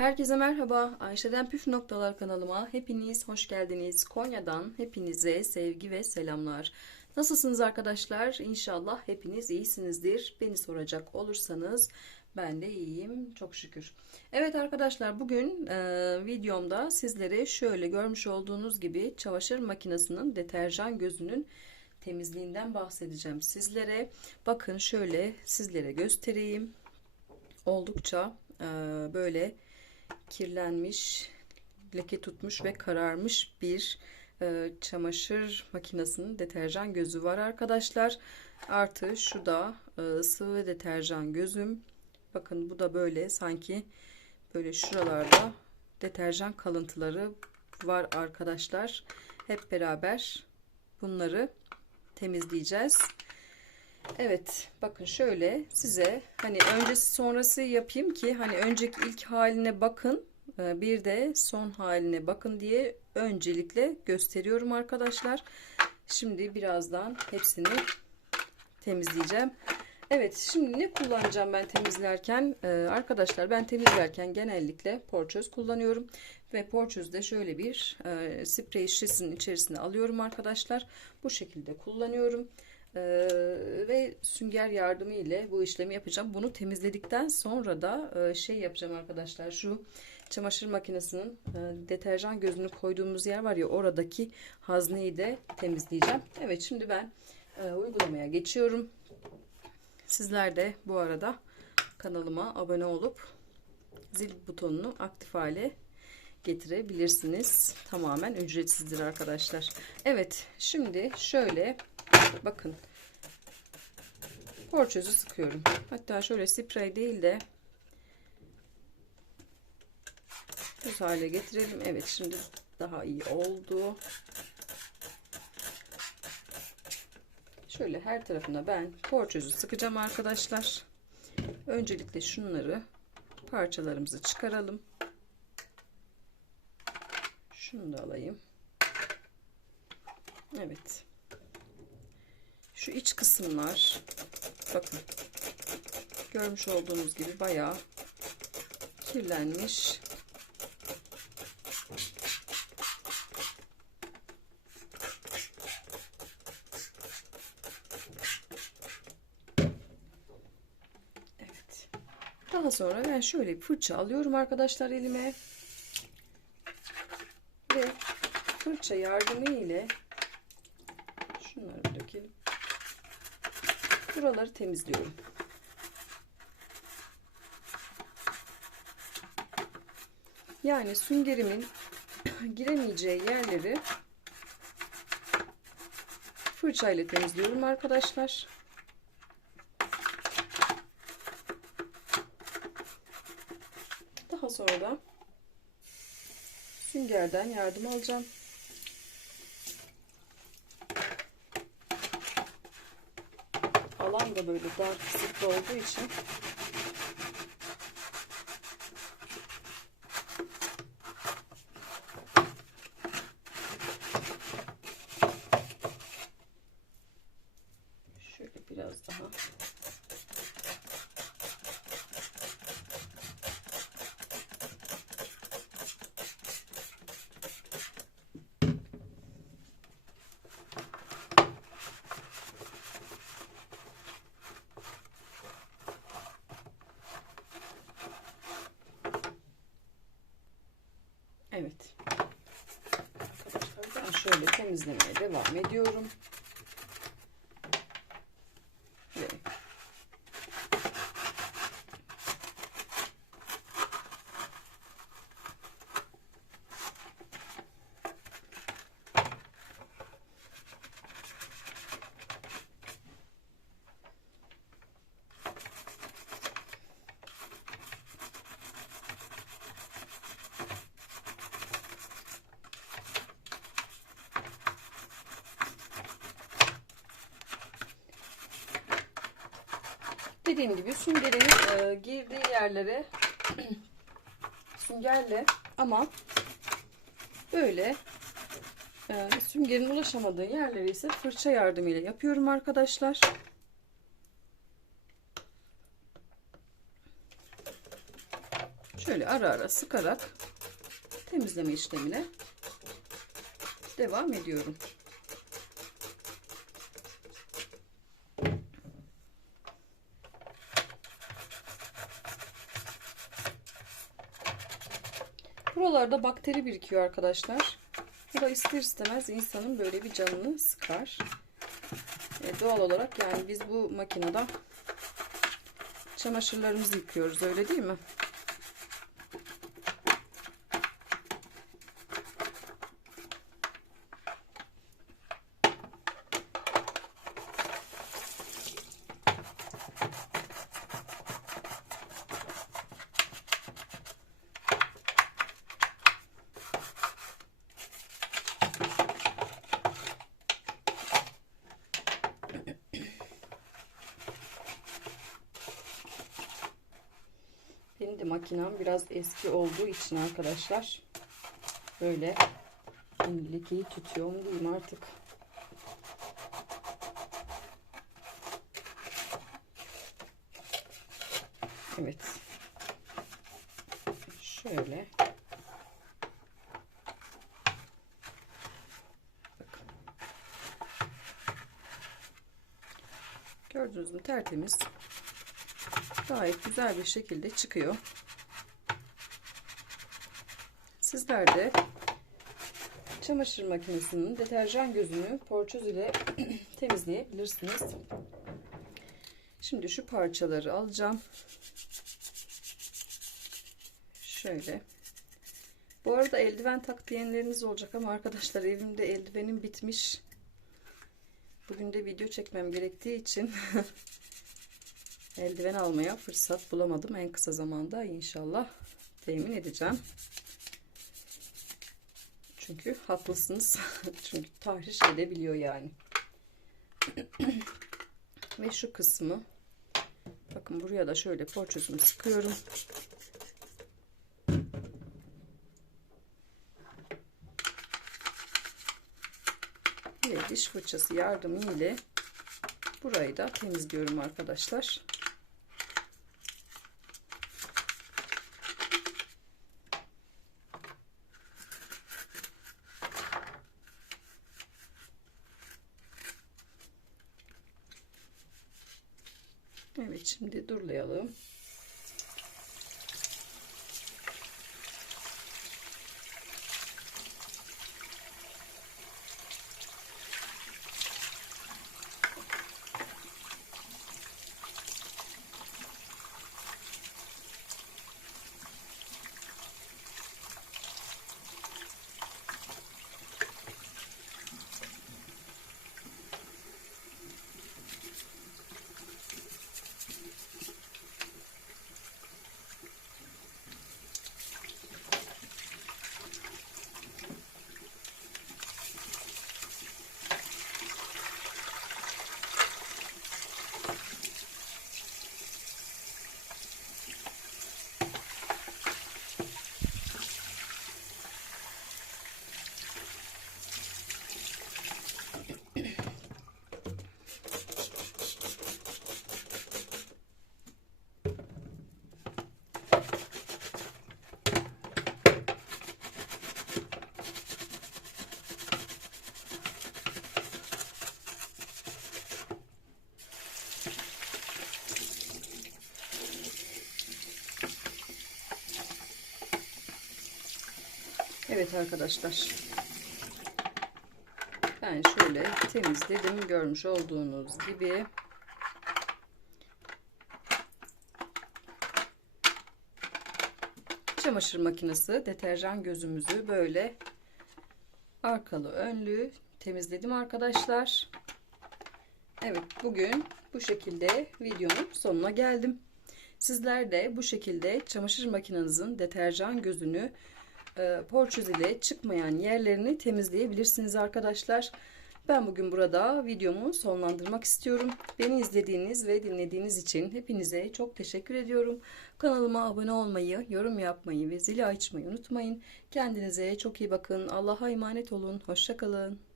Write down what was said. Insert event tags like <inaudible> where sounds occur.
Herkese merhaba. Ayşe'den Püf Noktalar kanalıma hepiniz hoş geldiniz. Konya'dan hepinize sevgi ve selamlar. Nasılsınız arkadaşlar? İnşallah hepiniz iyisinizdir. Beni soracak olursanız ben de iyiyim çok şükür. Evet arkadaşlar bugün e, videomda sizlere şöyle görmüş olduğunuz gibi çamaşır makinesinin deterjan gözünün temizliğinden bahsedeceğim sizlere. Bakın şöyle sizlere göstereyim. Oldukça e, böyle kirlenmiş, leke tutmuş ve kararmış bir e, çamaşır makinesinin deterjan gözü var arkadaşlar. Artı şu da e, sıvı deterjan gözüm. Bakın bu da böyle sanki böyle şuralarda deterjan kalıntıları var arkadaşlar. Hep beraber bunları temizleyeceğiz. Evet bakın şöyle size hani öncesi sonrası yapayım ki hani önceki ilk haline bakın e, bir de son haline bakın diye öncelikle gösteriyorum arkadaşlar. Şimdi birazdan hepsini temizleyeceğim. Evet şimdi ne kullanacağım ben temizlerken ee, arkadaşlar ben temizlerken genellikle porçöz kullanıyorum ve porçözde şöyle bir e, sprey şişesinin içerisine alıyorum arkadaşlar bu şekilde kullanıyorum ee, ve sünger yardımı ile bu işlemi yapacağım bunu temizledikten sonra da e, şey yapacağım arkadaşlar şu çamaşır makinesinin e, deterjan gözünü koyduğumuz yer var ya oradaki hazneyi de temizleyeceğim evet şimdi ben e, uygulamaya geçiyorum Sizler de bu arada kanalıma abone olup zil butonunu aktif hale getirebilirsiniz. Tamamen ücretsizdir arkadaşlar. Evet şimdi şöyle bakın porçözü sıkıyorum. Hatta şöyle sprey değil de düz hale getirelim. Evet şimdi daha iyi oldu. Şöyle her tarafına ben porçözü sıkacağım arkadaşlar. Öncelikle şunları parçalarımızı çıkaralım. Şunu da alayım. Evet. Şu iç kısımlar bakın görmüş olduğunuz gibi bayağı kirlenmiş. Daha sonra ben şöyle bir fırça alıyorum arkadaşlar elime. Ve fırça yardımı ile şunları dökelim. Buraları temizliyorum. Yani süngerimin <clears throat> giremeyeceği yerleri fırçayla temizliyorum arkadaşlar. Daha sonra da süngerden yardım alacağım. Alan da böyle dar kısıtlı olduğu için şöyle biraz daha Evet. Şöyle temizlemeye devam ediyorum. Ve dediğim gibi süngerin e, girdiği yerlere <clears throat> süngerle ama böyle e, süngerin ulaşamadığı yerleri ise fırça yardımıyla yapıyorum arkadaşlar. şöyle ara ara sıkarak temizleme işlemine devam ediyorum. Buralarda bakteri birikiyor arkadaşlar. Bu da ister istemez insanın böyle bir canını sıkar. E, doğal olarak yani biz bu makinede çamaşırlarımızı yıkıyoruz öyle değil mi? De makinem biraz eski olduğu için arkadaşlar böyle lekeyi tutuyor mu diyeyim artık. Evet. Şöyle. Bakın. Gördünüz mü tertemiz gayet güzel bir şekilde çıkıyor. Sizler de çamaşır makinesinin deterjan gözünü porçöz ile <clears throat> temizleyebilirsiniz. Şimdi şu parçaları alacağım. Şöyle. Bu arada eldiven tak diyenleriniz olacak ama arkadaşlar evimde eldivenim bitmiş. Bugün de video çekmem gerektiği için <laughs> eldiven almaya fırsat bulamadım. En kısa zamanda inşallah temin edeceğim. Çünkü haklısınız. <laughs> Çünkü tahriş edebiliyor yani. <clears throat> Ve şu kısmı bakın buraya da şöyle porçözümü sıkıyorum. Ve diş fırçası yardımı ile burayı da temizliyorum arkadaşlar. Evet arkadaşlar. Ben şöyle temizledim. Görmüş olduğunuz gibi. Çamaşır makinesi deterjan gözümüzü böyle arkalı önlü temizledim arkadaşlar. Evet bugün bu şekilde videonun sonuna geldim. Sizler de bu şekilde çamaşır makinenizin deterjan gözünü e, porçöz ile çıkmayan yerlerini temizleyebilirsiniz arkadaşlar. Ben bugün burada videomu sonlandırmak istiyorum. Beni izlediğiniz ve dinlediğiniz için hepinize çok teşekkür ediyorum. Kanalıma abone olmayı, yorum yapmayı ve zili açmayı unutmayın. Kendinize çok iyi bakın. Allah'a emanet olun. Hoşçakalın.